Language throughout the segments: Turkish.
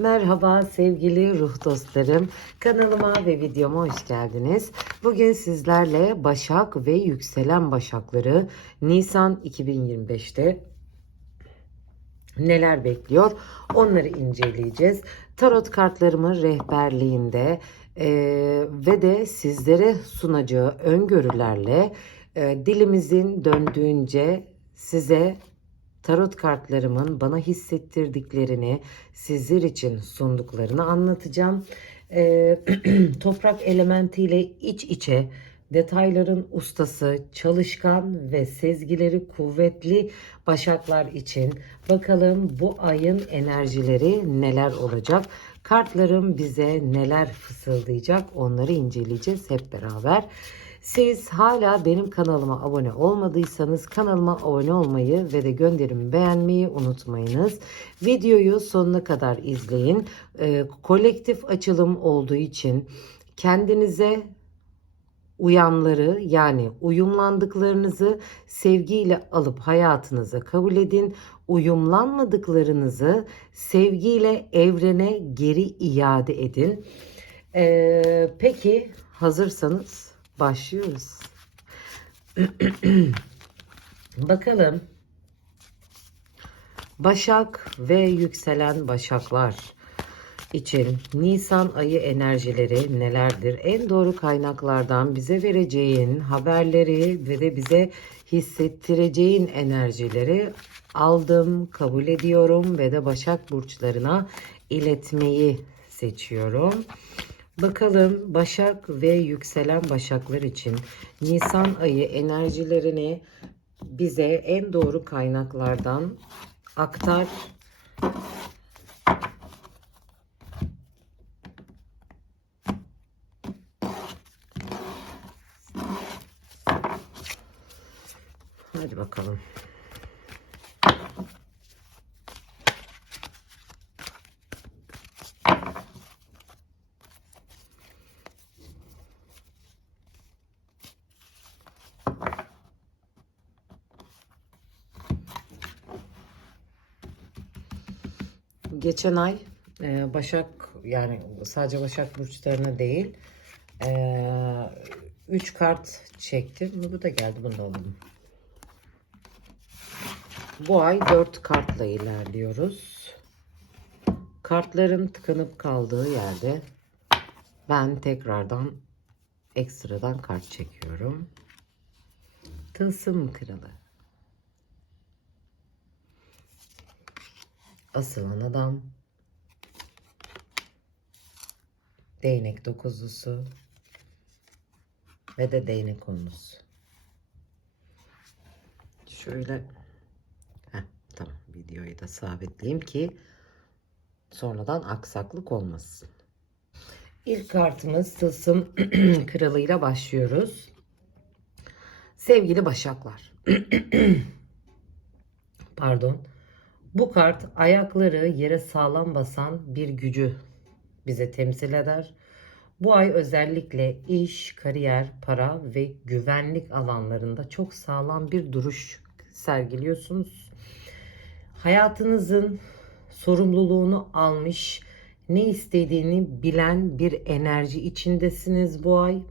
Merhaba sevgili ruh dostlarım. Kanalıma ve videoma hoş geldiniz. Bugün sizlerle Başak ve yükselen Başakları Nisan 2025'te neler bekliyor onları inceleyeceğiz. Tarot kartlarımın rehberliğinde e, ve de sizlere sunacağı öngörülerle e, dilimizin döndüğünce size tarot kartlarımın bana hissettirdiklerini sizler için sunduklarını anlatacağım. E, toprak elementiyle iç içe detayların ustası, çalışkan ve sezgileri kuvvetli başaklar için bakalım bu ayın enerjileri neler olacak? Kartlarım bize neler fısıldayacak? Onları inceleyeceğiz hep beraber. Siz hala benim kanalıma abone olmadıysanız kanalıma abone olmayı ve de gönderimi beğenmeyi unutmayınız. Videoyu sonuna kadar izleyin. Ee, kolektif açılım olduğu için kendinize uyanları yani uyumlandıklarınızı sevgiyle alıp hayatınıza kabul edin. Uyumlanmadıklarınızı sevgiyle evrene geri iade edin. Ee, peki hazırsanız başlıyoruz. Bakalım Başak ve yükselen Başaklar için Nisan ayı enerjileri nelerdir? En doğru kaynaklardan bize vereceğin haberleri ve de bize hissettireceğin enerjileri aldım, kabul ediyorum ve de Başak burçlarına iletmeyi seçiyorum. Bakalım Başak ve yükselen Başaklar için Nisan ayı enerjilerini bize en doğru kaynaklardan aktar Hadi bakalım. Geçen ay e, Başak yani sadece Başak burçlarına değil 3 kart çektim. Bu da geldi. Bunu da alalım. Bu ay 4 kartla ilerliyoruz. Kartların tıkanıp kaldığı yerde ben tekrardan ekstradan kart çekiyorum. Tılsım kralı. Asılan adam. Değnek dokuzlusu. Ve de değnek onlusu. Şöyle Heh, tamam videoyu da sabitleyeyim ki sonradan aksaklık olmasın. İlk kartımız Tılsım Kralı'yla başlıyoruz. Sevgili Başaklar. Pardon. Bu kart ayakları yere sağlam basan bir gücü bize temsil eder. Bu ay özellikle iş, kariyer, para ve güvenlik alanlarında çok sağlam bir duruş sergiliyorsunuz. Hayatınızın sorumluluğunu almış, ne istediğini bilen bir enerji içindesiniz bu ay.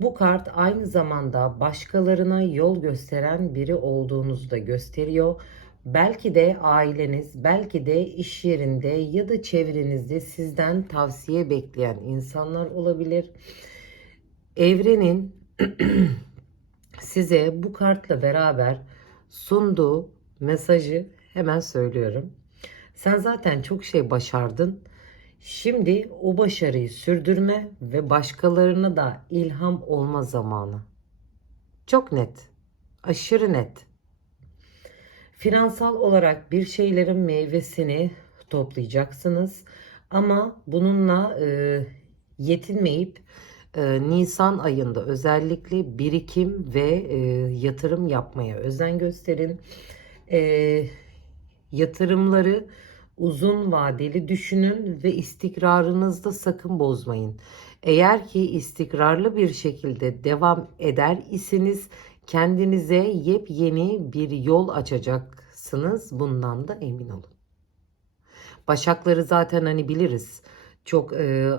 Bu kart aynı zamanda başkalarına yol gösteren biri olduğunuzu da gösteriyor. Belki de aileniz, belki de iş yerinde ya da çevrenizde sizden tavsiye bekleyen insanlar olabilir. Evrenin size bu kartla beraber sunduğu mesajı hemen söylüyorum. Sen zaten çok şey başardın. Şimdi o başarıyı sürdürme ve başkalarına da ilham olma zamanı. Çok net. Aşırı net. Finansal olarak bir şeylerin meyvesini toplayacaksınız. Ama bununla e, yetinmeyip e, Nisan ayında özellikle birikim ve e, yatırım yapmaya özen gösterin. E, yatırımları uzun vadeli düşünün ve istikrarınızda sakın bozmayın. Eğer ki istikrarlı bir şekilde devam eder iseniz kendinize yepyeni bir yol açacaksınız. Bundan da emin olun. Başakları zaten hani biliriz. Çok e,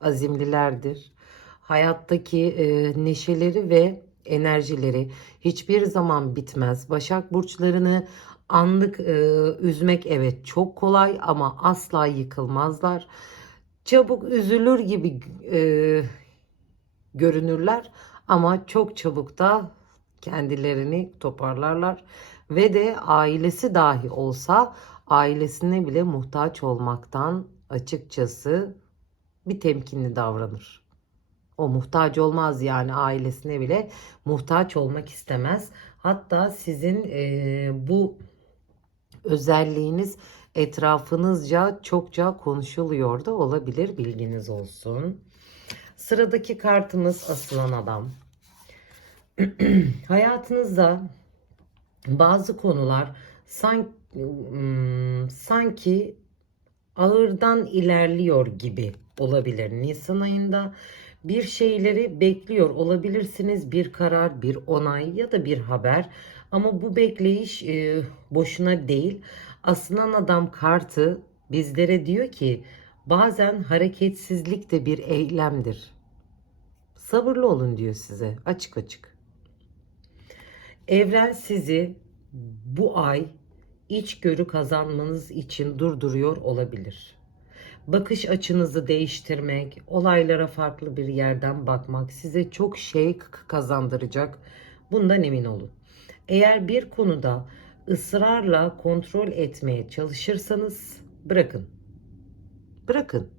azimlilerdir. Hayattaki e, neşeleri ve enerjileri hiçbir zaman bitmez. Başak burçlarını anlık e, üzmek evet çok kolay ama asla yıkılmazlar. Çabuk üzülür gibi e, görünürler ama çok çabuk da kendilerini toparlarlar ve de ailesi dahi olsa ailesine bile muhtaç olmaktan açıkçası bir temkinli davranır. O muhtaç olmaz yani ailesine bile muhtaç olmak istemez. Hatta sizin eee, bu özelliğiniz etrafınızca çokça konuşuluyor da olabilir bilginiz olsun. Sıradaki kartımız asılan adam. Hayatınızda bazı konular sanki, sanki ağırdan ilerliyor gibi olabilir. Nisan ayında bir şeyleri bekliyor olabilirsiniz. Bir karar, bir onay ya da bir haber. Ama bu bekleyiş e, boşuna değil. Asılan adam kartı bizlere diyor ki bazen hareketsizlik de bir eylemdir. Sabırlı olun diyor size açık açık. Evren sizi bu ay içgörü kazanmanız için durduruyor olabilir. Bakış açınızı değiştirmek, olaylara farklı bir yerden bakmak size çok şey kazandıracak. Bundan emin olun. Eğer bir konuda ısrarla kontrol etmeye çalışırsanız bırakın. Bırakın.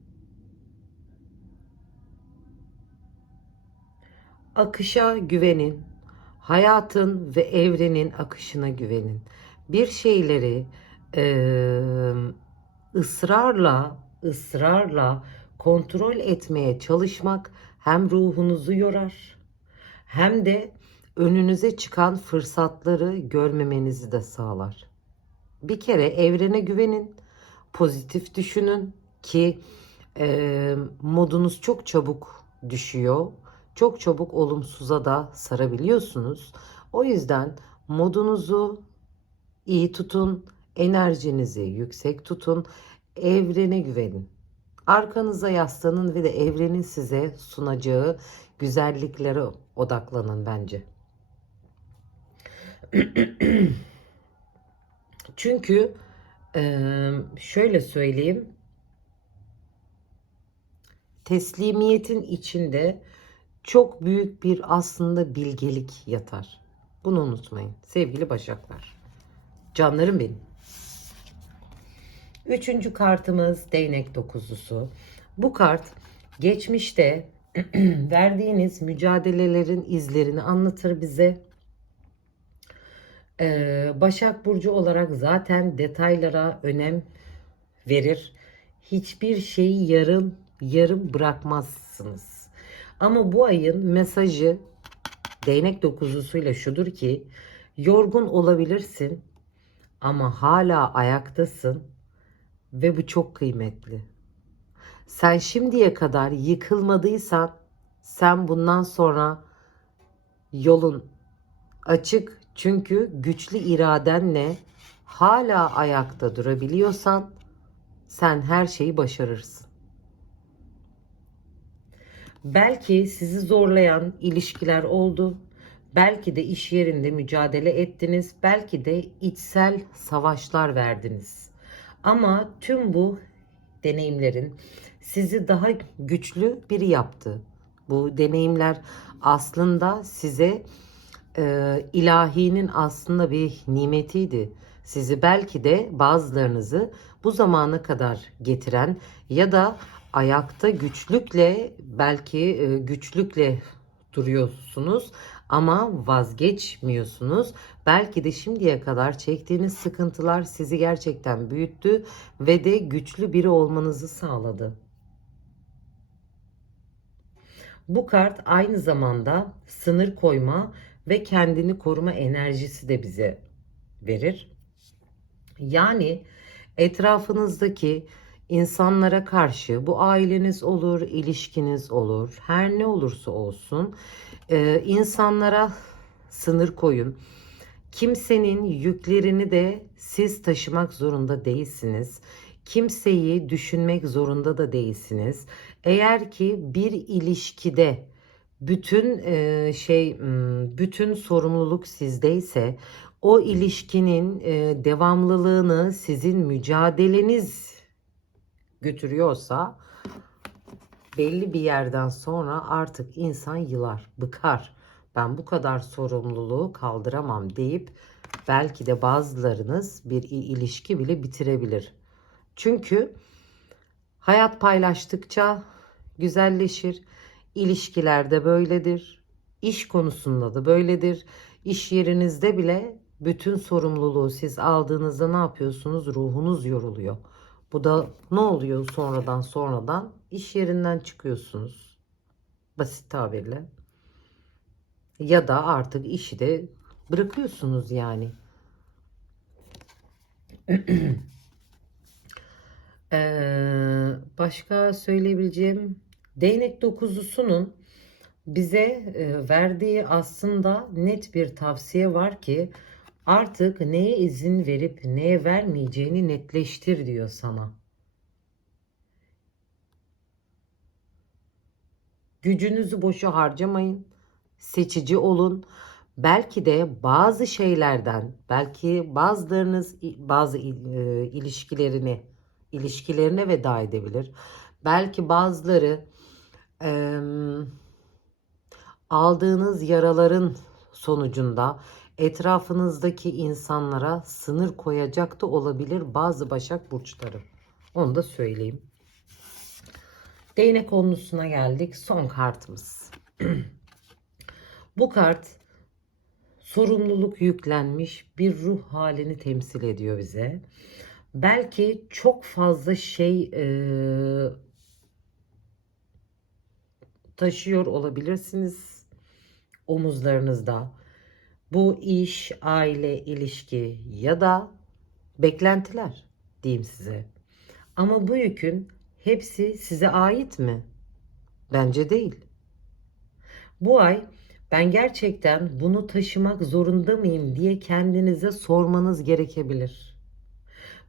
Akışa güvenin. Hayatın ve evrenin akışına güvenin. Bir şeyleri eee, ısrarla ısrarla kontrol etmeye çalışmak hem ruhunuzu yorar hem de önünüze çıkan fırsatları görmemenizi de sağlar. Bir kere evrene güvenin, pozitif düşünün ki eee, modunuz çok çabuk düşüyor. Çok çabuk olumsuza da sarabiliyorsunuz. O yüzden modunuzu iyi tutun, enerjinizi yüksek tutun, evrene güvenin. Arkanıza yaslanın ve de evrenin size sunacağı güzelliklere odaklanın bence. Çünkü şöyle söyleyeyim. Teslimiyetin içinde çok büyük bir aslında bilgelik yatar. Bunu unutmayın sevgili başaklar. Canlarım benim. Üçüncü kartımız değnek dokuzusu. Bu kart geçmişte verdiğiniz mücadelelerin izlerini anlatır bize. Ee, Başak Burcu olarak zaten detaylara önem verir. Hiçbir şeyi yarım yarım bırakmazsınız. Ama bu ayın mesajı değnek dokuzusuyla şudur ki yorgun olabilirsin ama hala ayaktasın ve bu çok kıymetli. Sen şimdiye kadar yıkılmadıysan sen bundan sonra yolun açık çünkü güçlü iradenle hala ayakta durabiliyorsan sen her şeyi başarırsın. Belki sizi zorlayan ilişkiler oldu. Belki de iş yerinde mücadele ettiniz. Belki de içsel savaşlar verdiniz. Ama tüm bu deneyimlerin sizi daha güçlü biri yaptı. Bu deneyimler aslında size e, ilahinin aslında bir nimetiydi. Sizi belki de bazılarınızı bu zamana kadar getiren ya da ayakta güçlükle belki e, güçlükle duruyorsunuz ama vazgeçmiyorsunuz. Belki de şimdiye kadar çektiğiniz sıkıntılar sizi gerçekten büyüttü ve de güçlü biri olmanızı sağladı. Bu kart aynı zamanda sınır koyma ve kendini koruma enerjisi de bize verir. Yani etrafınızdaki insanlara karşı bu aileniz olur, ilişkiniz olur, her ne olursa olsun e, insanlara sınır koyun. Kimsenin yüklerini de siz taşımak zorunda değilsiniz. Kimseyi düşünmek zorunda da değilsiniz. Eğer ki bir ilişkide bütün e, şey bütün sorumluluk sizdeyse o ilişkinin e, devamlılığını sizin mücadeleniz götürüyorsa belli bir yerden sonra artık insan yılar, bıkar. Ben bu kadar sorumluluğu kaldıramam deyip belki de bazılarınız bir ilişki bile bitirebilir. Çünkü hayat paylaştıkça güzelleşir. İlişkilerde böyledir. İş konusunda da böyledir. İş yerinizde bile bütün sorumluluğu siz aldığınızda ne yapıyorsunuz? Ruhunuz yoruluyor. Bu da ne oluyor sonradan sonradan? İş yerinden çıkıyorsunuz. Basit tabirle. Ya da artık işi de bırakıyorsunuz yani. Ee, başka söyleyebileceğim değnek dokuzusunun bize e, verdiği aslında net bir tavsiye var ki artık neye izin verip neye vermeyeceğini netleştir diyor sana. Gücünüzü boşa harcamayın. Seçici olun. Belki de bazı şeylerden, belki bazılarınız bazı e, ilişkilerini ilişkilerine veda edebilir. Belki bazıları em, aldığınız yaraların sonucunda etrafınızdaki insanlara sınır koyacak da olabilir bazı Başak burçları. Onu da söyleyeyim. Değnek konusuna geldik. Son kartımız. Bu kart sorumluluk yüklenmiş bir ruh halini temsil ediyor bize. Belki çok fazla şey eee, taşıyor olabilirsiniz omuzlarınızda. Bu iş, aile, ilişki ya da beklentiler diyeyim size. Ama bu yükün hepsi size ait mi? Bence değil. Bu ay ben gerçekten bunu taşımak zorunda mıyım diye kendinize sormanız gerekebilir.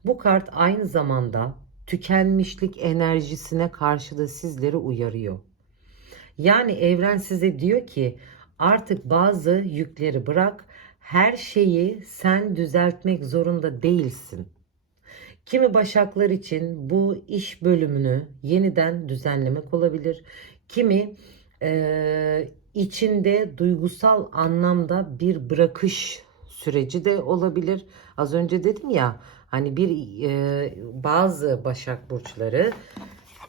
Bu kart aynı zamanda tükenmişlik enerjisine karşı da sizleri uyarıyor. Yani evren size diyor ki artık bazı yükleri bırak. Her şeyi sen düzeltmek zorunda değilsin. Kimi başaklar için bu iş bölümünü yeniden düzenlemek olabilir. Kimi eee, içinde duygusal anlamda bir bırakış süreci de olabilir. Az önce dedim ya hani bir eee, bazı başak burçları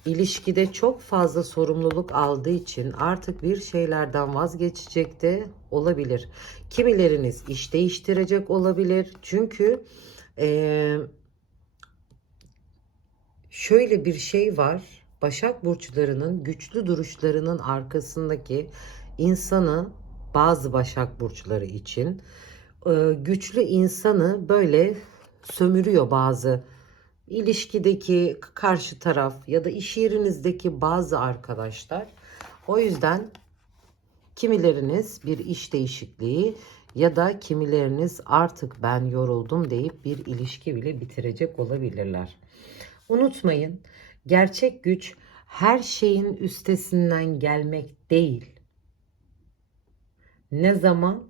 ilişkide çok fazla sorumluluk aldığı için artık bir şeylerden vazgeçecek de olabilir. Kimileriniz iş değiştirecek olabilir. Çünkü eee şöyle bir şey var. Başak burçlarının güçlü duruşlarının arkasındaki insanı bazı Başak burçları için e, güçlü insanı böyle sömürüyor bazı ilişkideki karşı taraf ya da iş yerinizdeki bazı arkadaşlar. O yüzden kimileriniz bir iş değişikliği ya da kimileriniz artık ben yoruldum deyip bir ilişki bile bitirecek olabilirler. Unutmayın, gerçek güç her şeyin üstesinden gelmek değil. Ne zaman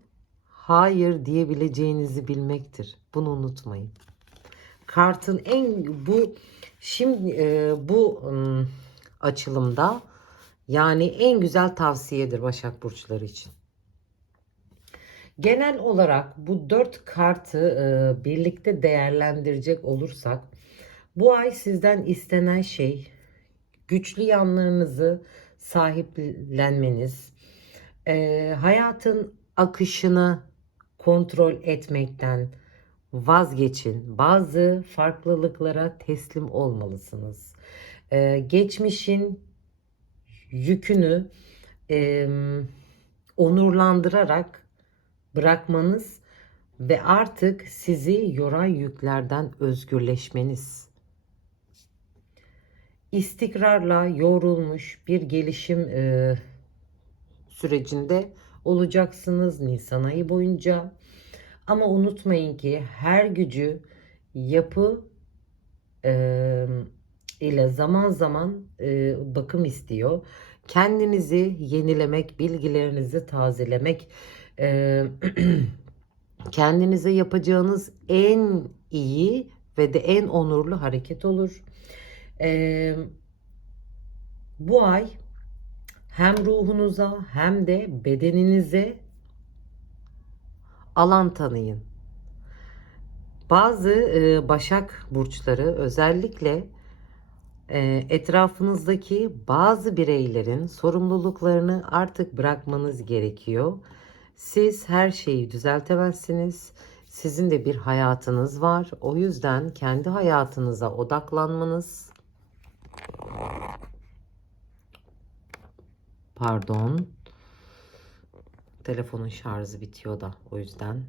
hayır diyebileceğinizi bilmektir. Bunu unutmayın. Kartın en bu şimdi e, bu ım, açılımda yani en güzel tavsiyedir Başak burçları için. Genel olarak bu dört kartı e, birlikte değerlendirecek olursak bu ay sizden istenen şey güçlü yanlarınızı sahiplenmeniz, e, hayatın akışını kontrol etmekten vazgeçin. Bazı farklılıklara teslim olmalısınız. E, geçmişin yükünü e, onurlandırarak bırakmanız ve artık sizi yoran yüklerden özgürleşmeniz. İstikrarla yoğrulmuş bir gelişim e, sürecinde olacaksınız Nisan ayı boyunca. Ama unutmayın ki her gücü yapı e, ile zaman zaman e, bakım istiyor. Kendinizi yenilemek, bilgilerinizi tazelemek, e, kendinize yapacağınız en iyi ve de en onurlu hareket olur. E, bu ay hem ruhunuza hem de bedeninize alan tanıyın. Bazı e, Başak burçları özellikle e, etrafınızdaki bazı bireylerin sorumluluklarını artık bırakmanız gerekiyor. Siz her şeyi düzeltemezsiniz. Sizin de bir hayatınız var. O yüzden kendi hayatınıza odaklanmanız Pardon. Telefonun şarjı bitiyor da o yüzden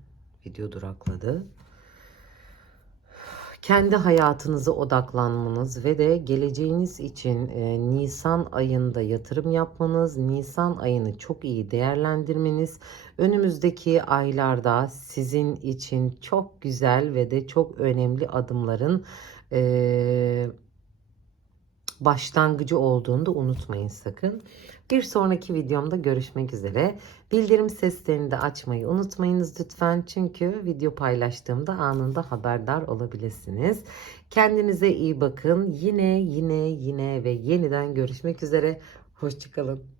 video durakladı. Kendi hayatınıza odaklanmanız ve de geleceğiniz için e, Nisan ayında yatırım yapmanız, Nisan ayını çok iyi değerlendirmeniz, önümüzdeki aylarda sizin için çok güzel ve de çok önemli adımların e, başlangıcı olduğunu da unutmayın sakın. Bir sonraki videomda görüşmek üzere. Bildirim seslerini de açmayı unutmayınız lütfen. Çünkü video paylaştığımda anında haberdar olabilirsiniz. Kendinize iyi bakın. Yine yine yine ve yeniden görüşmek üzere. Hoşçakalın.